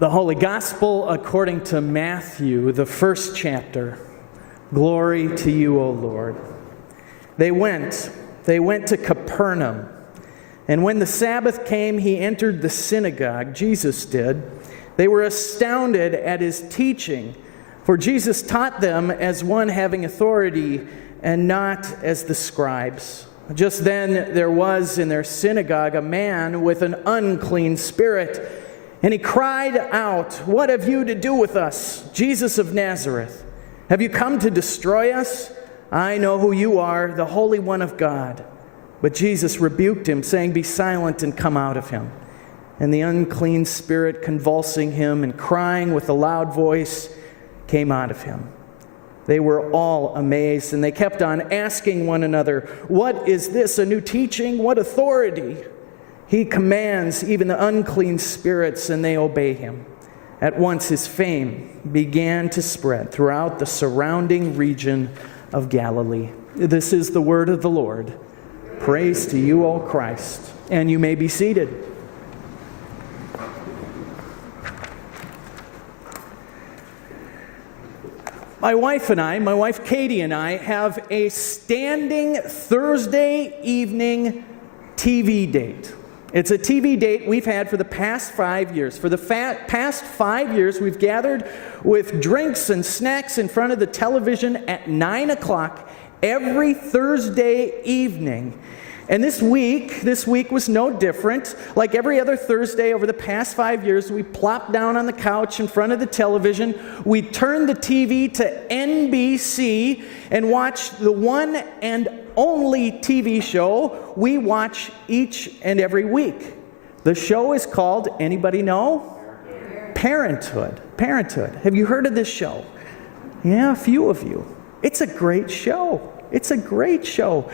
The Holy Gospel according to Matthew, the first chapter. Glory to you, O Lord. They went to Capernaum. And when the Sabbath came, he entered the synagogue. Jesus did. They were astounded at his teaching, for Jesus taught them as one having authority and not as the scribes. Just then there was in their synagogue a man with an unclean spirit. And he cried out, "What have you to do with us, Jesus of Nazareth? Have you come to destroy us? I know who you are, the Holy One of God." But Jesus rebuked him, saying, "Be silent and come out of him." And the unclean spirit, convulsing him and crying with a loud voice, came out of him. They were all amazed, and they kept on asking one another, "What is this, a new teaching? What authority? He commands even the unclean spirits, and they obey him." At once his fame began to spread throughout the surrounding region of Galilee. This is the word of the Lord. Praise to you, O Christ. And you may be seated. My wife Katie and I, have a standing Thursday evening TV date. It's a TV date we've had for the past 5 years. For the past 5 years, we've gathered with drinks and snacks in front of the television at 9 o'clock every Thursday evening. And this week was no different. Like every other Thursday over the past 5 years, we plopped down on the couch in front of the television. We turned the TV to NBC and watched the one and only TV show we watch each and every week. The show is called, anybody know? Parenthood. Parenthood. Have you heard of this show? Yeah, a few of you. It's a great show. It's a great show.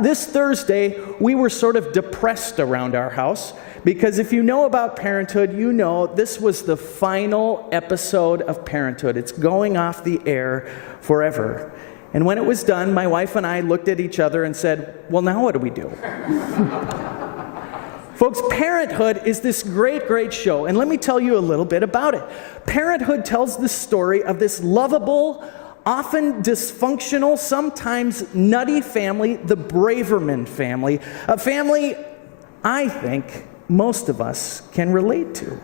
This Thursday, we were sort of depressed around our house because if you know about Parenthood, you know this was the final episode of Parenthood. It's going off the air forever. And when it was done, my wife and I looked at each other and said, "Well, now what do we do?" Folks, Parenthood is this great, great show. And let me tell you a little bit about it. Parenthood tells the story of this lovable, often dysfunctional, sometimes nutty family, the Braverman family, a family I think most of us can relate to.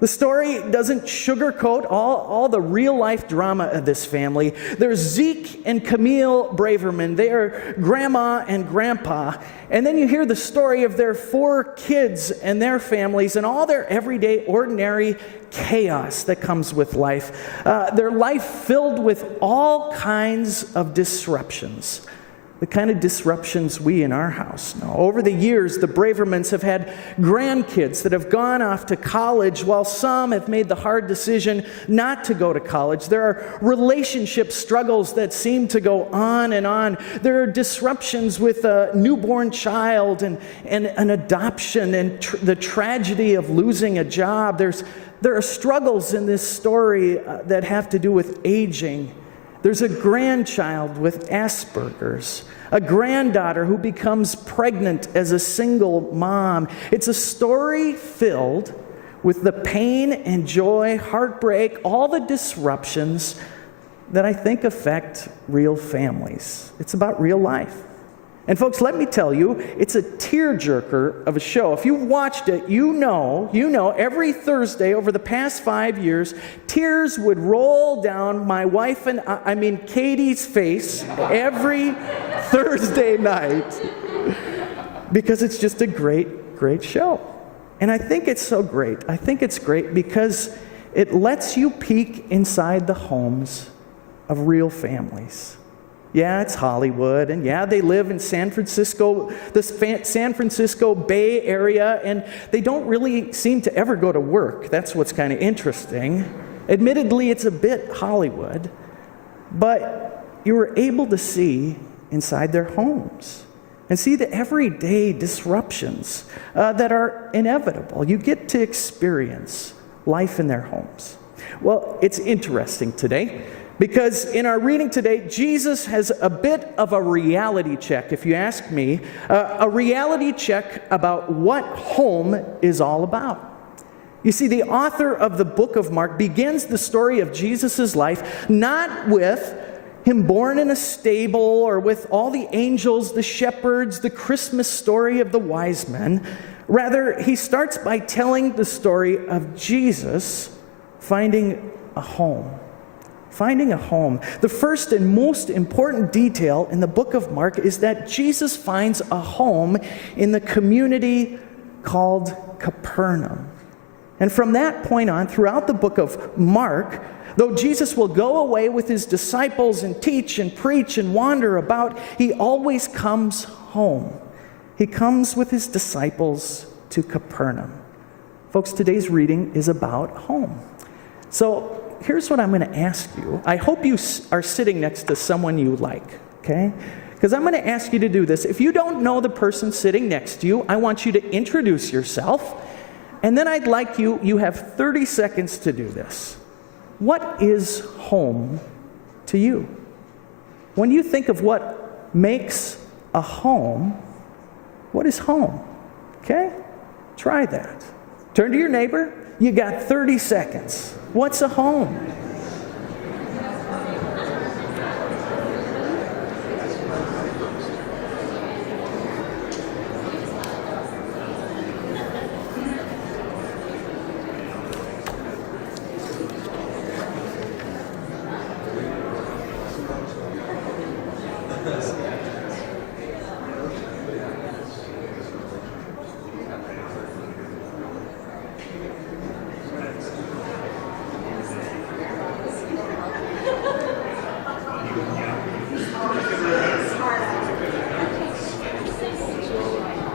The story doesn't sugarcoat all the real-life drama of this family. There's Zeke and Camille Braverman. They are grandma and grandpa. And then you hear the story of their 4 kids and their families and all their everyday, ordinary chaos that comes with life. Their life filled with all kinds of disruptions. The kind of disruptions we in our house know. Over the years, the Bravermans have had grandkids that have gone off to college, while some have made the hard decision not to go to college. There are relationship struggles that seem to go on and on. There are disruptions with a newborn child and an adoption and the tragedy of losing a job. There are struggles in this story that have to do with aging. There's a grandchild with Asperger's, a granddaughter who becomes pregnant as a single mom. It's a story filled with the pain and joy, heartbreak, all the disruptions that I think affect real families. It's about real life. And folks, let me tell you, it's a tearjerker of a show. If you've watched it, you know, every Thursday over the past 5 years, tears would roll down my wife and Katie's face every Thursday night because it's just a great, great show. And I think it's so great. I think it's great because it lets you peek inside the homes of real families. Yeah, it's Hollywood, and yeah, they live in San Francisco, the San Francisco Bay Area, and they don't really seem to ever go to work. That's what's kind of interesting. Admittedly, it's a bit Hollywood, but you were able to see inside their homes and see the everyday disruptions that are inevitable. You get to experience life in their homes. Well, it's interesting today, because in our reading today, Jesus has a bit of a reality check, if you ask me, a reality check about what home is all about. You see, the author of the book of Mark begins the story of Jesus' life not with him born in a stable or with all the angels, the shepherds, the Christmas story of the wise men. Rather, he starts by telling the story of Jesus finding a home. Finding a home. The first and most important detail in the book of Mark is that Jesus finds a home in the community called Capernaum. And from that point on, throughout the book of Mark, though Jesus will go away with his disciples and teach and preach and wander about, he always comes home. He comes with his disciples to Capernaum. Folks, today's reading is about home. So here's what I'm going to ask you. I hope you are sitting next to someone you like, okay? Because I'm going to ask you to do this. If you don't know the person sitting next to you, I want you to introduce yourself. And then I'd like you have 30 seconds to do this. What is home to you? When you think of what makes a home, what is home? Okay? Try that. Turn to your neighbor. You got 30 seconds. What's a home?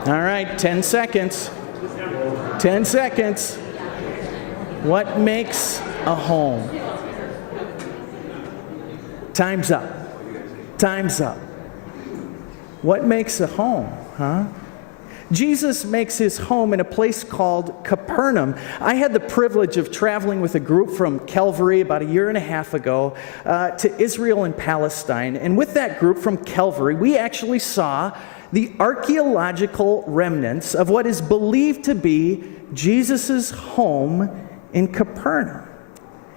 All right, 10 seconds. 10 seconds. What makes a home? Time's up. Time's up. What makes a home, huh? Jesus makes his home in a place called Capernaum. I had the privilege of traveling with a group from Calvary about a year and a half ago to Israel and Palestine. And with that group from Calvary, we actually saw the archaeological remnants of what is believed to be Jesus' home in Capernaum.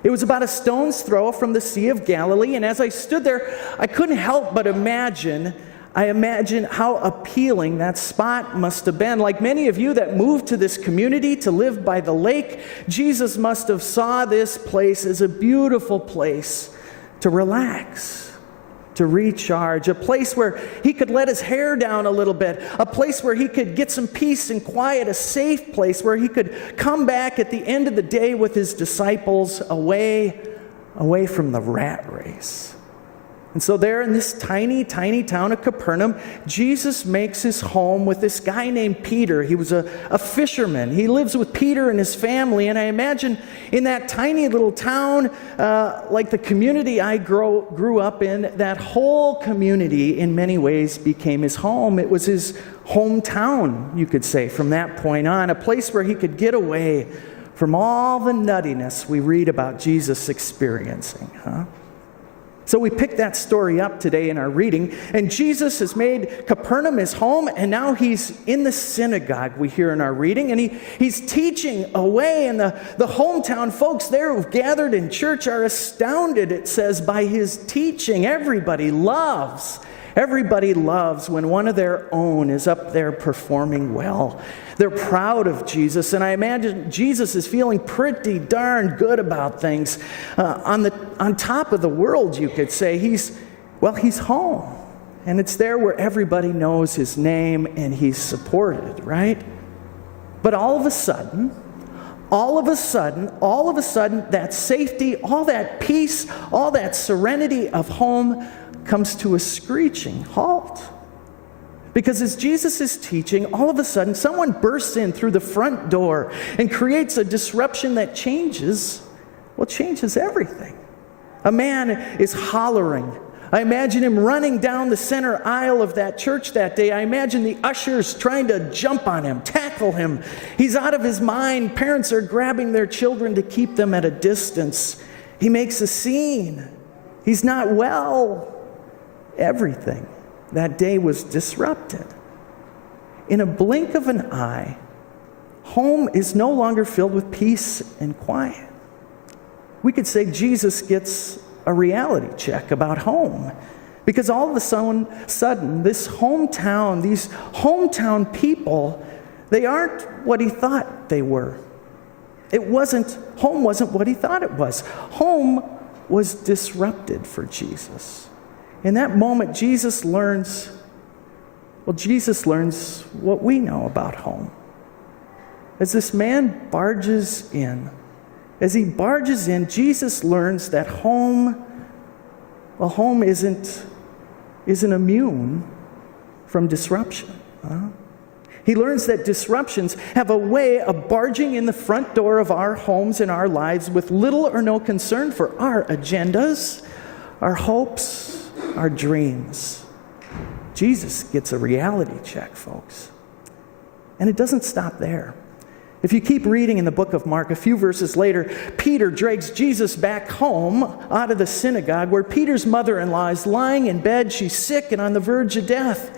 It was about a stone's throw from the Sea of Galilee, and as I stood there, I couldn't help but imagine how appealing that spot must have been. Like many of you that moved to this community to live by the lake, Jesus must have saw this place as a beautiful place to relax, to recharge, a place where he could let his hair down a little bit, a place where he could get some peace and quiet, a safe place where he could come back at the end of the day with his disciples away from the rat race. And so there in this tiny, tiny town of Capernaum, Jesus makes his home with this guy named Peter. He was a fisherman. He lives with Peter and his family. And I imagine in that tiny little town, like the community I grew up in, that whole community in many ways became his home. It was his hometown, you could say, from that point on, a place where he could get away from all the nuttiness we read about Jesus experiencing, huh? So we pick that story up today in our reading, and Jesus has made Capernaum his home, and now he's in the synagogue, we hear in our reading, and he's teaching away, and the hometown folks there who've gathered in church are astounded, it says, by his teaching. Everybody loves when one of their own is up there performing well. They're proud of Jesus, and I imagine Jesus is feeling pretty darn good about things. On top of the world, you could say. He's home, and it's there where everybody knows his name and he's supported, right? But all of a sudden, that safety, all that peace, all that serenity of home comes to a screeching halt. Because as Jesus is teaching, all of a sudden, someone bursts in through the front door and creates a disruption that changes everything. A man is hollering. I imagine him running down the center aisle of that church that day. I imagine the ushers trying to jump on him, tackle him. He's out of his mind. Parents are grabbing their children to keep them at a distance. He makes a scene. He's not well. Everything that day was disrupted. In a blink of an eye, home is no longer filled with peace and quiet. We could say Jesus gets a reality check about home, because all of a sudden, this hometown, these hometown people, they aren't what he thought they were. Home wasn't what he thought it was. Home was disrupted for Jesus. In that moment, Jesus learns what we know about home. As this man barges in, Jesus learns that home isn't immune from disruption. He learns that disruptions have a way of barging in the front door of our homes and our lives with little or no concern for our agendas, our hopes, our dreams. Jesus gets a reality check, folks. And it doesn't stop there. If you keep reading in the book of Mark, a few verses later, Peter drags Jesus back home out of the synagogue where Peter's mother-in-law is lying in bed. She's sick and on the verge of death.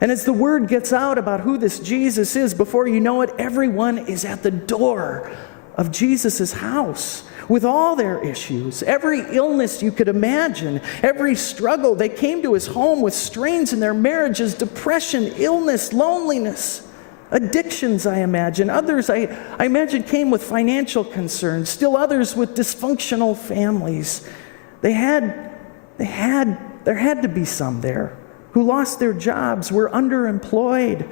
And as the word gets out about who this Jesus is, before you know it, everyone is at the door of Jesus' house with all their issues, every illness you could imagine, every struggle. They came to his home with strains in their marriages, depression, illness, loneliness, addictions, I imagine. Others, I imagine, came with financial concerns, still others with dysfunctional families. There had to be some there who lost their jobs, were underemployed,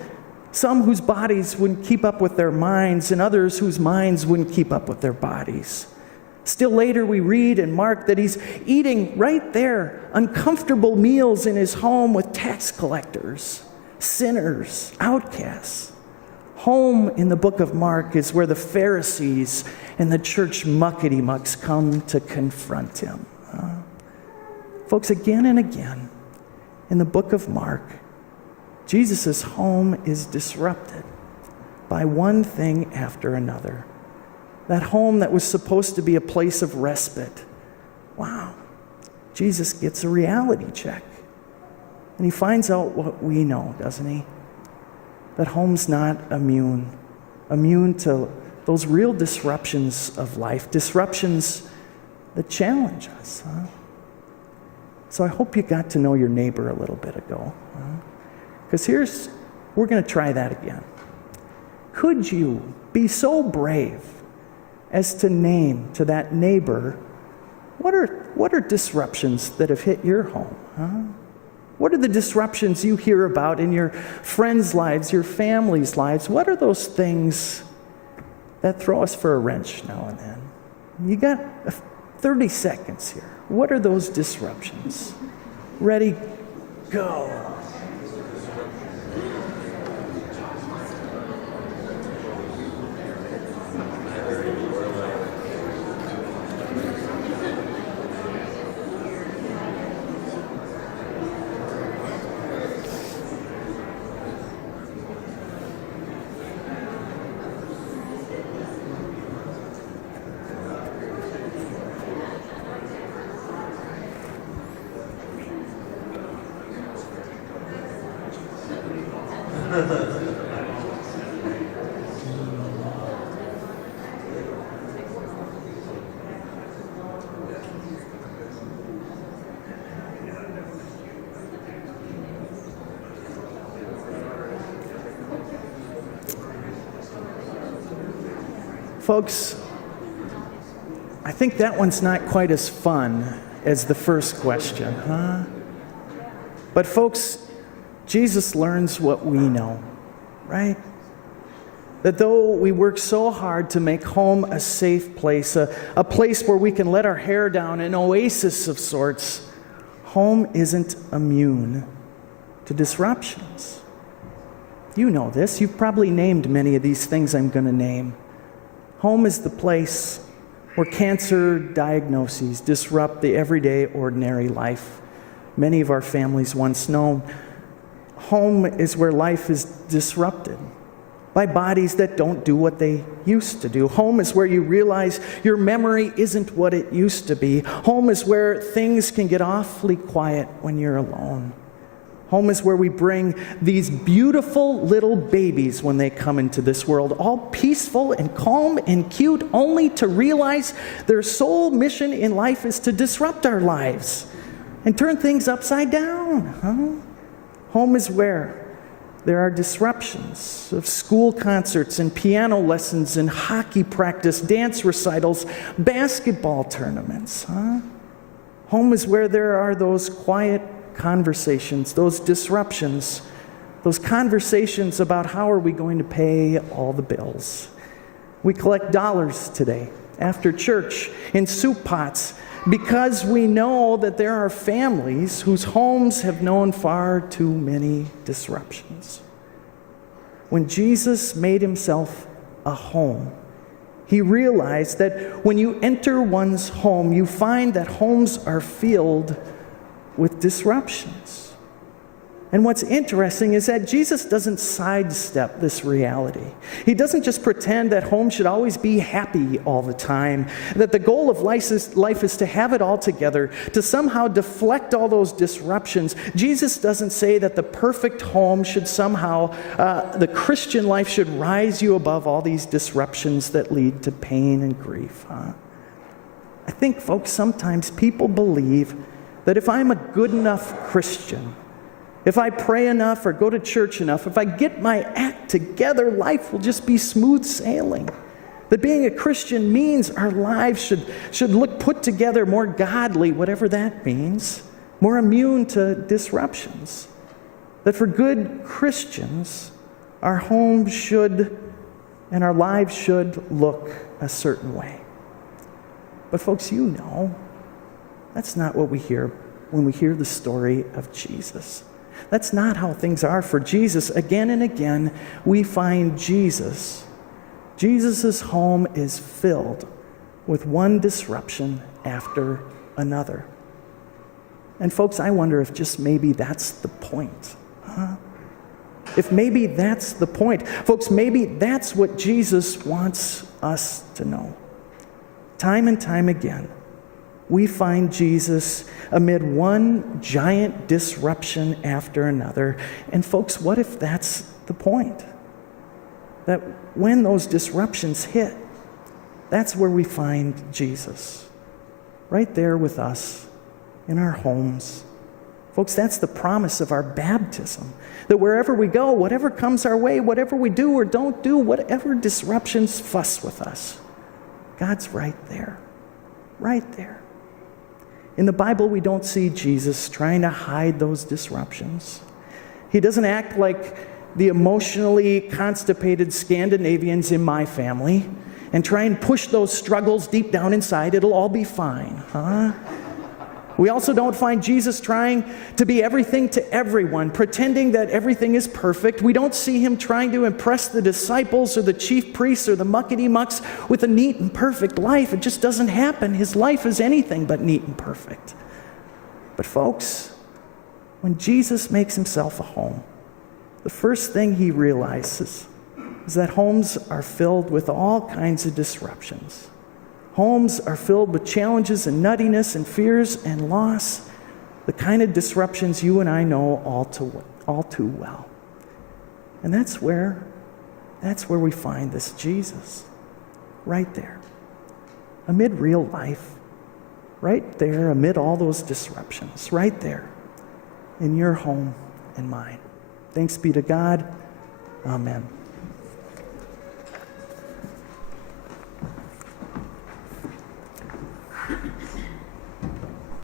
some whose bodies wouldn't keep up with their minds, and others whose minds wouldn't keep up with their bodies. Still later, we read in Mark that he's eating right there uncomfortable meals in his home with tax collectors, sinners, outcasts. Home in the book of Mark is where the Pharisees and the church muckety-mucks come to confront him. Folks, again and again, in the book of Mark, Jesus' home is disrupted by one thing after another. That home that was supposed to be a place of respite. Wow. Jesus gets a reality check. And he finds out what we know, doesn't he? That home's not immune to those real disruptions of life, disruptions that challenge us. So I hope you got to know your neighbor a little bit ago. Because we're going to try that again. Could you be so brave as to name to that neighbor, what are disruptions that have hit your home? What are the disruptions you hear about in your friends' lives, your family's lives? What are those things that throw us for a wrench now and then? You got 30 seconds here. What are those disruptions? Ready, go. Folks, I think that one's not quite as fun as the first question, But folks, Jesus learns what we know, right? That though we work so hard to make home a safe place, a place where we can let our hair down, an oasis of sorts, home isn't immune to disruptions. You know this. You've probably named many of these things I'm going to name. Home is the place where cancer diagnoses disrupt the everyday, ordinary life many of our families once known. Home is where life is disrupted by bodies that don't do what they used to do. Home is where you realize your memory isn't what it used to be. Home is where things can get awfully quiet when you're alone. Home is where we bring these beautiful little babies when they come into this world, all peaceful and calm and cute, only to realize their sole mission in life is to disrupt our lives and turn things upside down. Home is where there are disruptions of school concerts and piano lessons and hockey practice, dance recitals, basketball tournaments. Home is where there are those quiet conversations, those disruptions, those conversations about how are we going to pay all the bills. We collect dollars today after church in soup pots because we know that there are families whose homes have known far too many disruptions. When Jesus made himself a home, he realized that when you enter one's home, you find that homes are filled with disruptions. And what's interesting is that Jesus doesn't sidestep this reality. He doesn't just pretend that home should always be happy all the time, that the goal of life is to have it all together, to somehow deflect all those disruptions. Jesus doesn't say that the perfect home should somehow, the Christian life should rise you above all these disruptions that lead to pain and grief. I think, folks, sometimes people believe that if I'm a good enough Christian, if I pray enough or go to church enough, if I get my act together, life will just be smooth sailing. That being a Christian means our lives should look put together, more godly, whatever that means, more immune to disruptions. That for good Christians, our homes should and our lives should look a certain way. But folks, you know, that's not what we hear when we hear the story of Jesus. That's not how things are for Jesus. Again and again, we find Jesus. Jesus' home is filled with one disruption after another. And folks, I wonder if just maybe that's the point. If maybe that's the point. Folks, maybe that's what Jesus wants us to know. Time and time again, we find Jesus amid one giant disruption after another. And folks, what if that's the point? That when those disruptions hit, that's where we find Jesus. Right there with us, in our homes. Folks, that's the promise of our baptism. That wherever we go, whatever comes our way, whatever we do or don't do, whatever disruptions fuss with us, God's right there. Right there. In the Bible, we don't see Jesus trying to hide those disruptions. He doesn't act like the emotionally constipated Scandinavians in my family and try and push those struggles deep down inside. It'll all be fine, We also don't find Jesus trying to be everything to everyone, pretending that everything is perfect. We don't see him trying to impress the disciples or the chief priests or the muckety-mucks with a neat and perfect life. It just doesn't happen. His life is anything but neat and perfect. But folks, when Jesus makes himself a home, the first thing he realizes is that homes are filled with all kinds of disruptions. Homes are filled with challenges and nuttiness and fears and loss, the kind of disruptions you and I know all too well. And that's where we find this Jesus, right there, amid real life, right there amid all those disruptions, right there in your home and mine. Thanks be to God. Amen.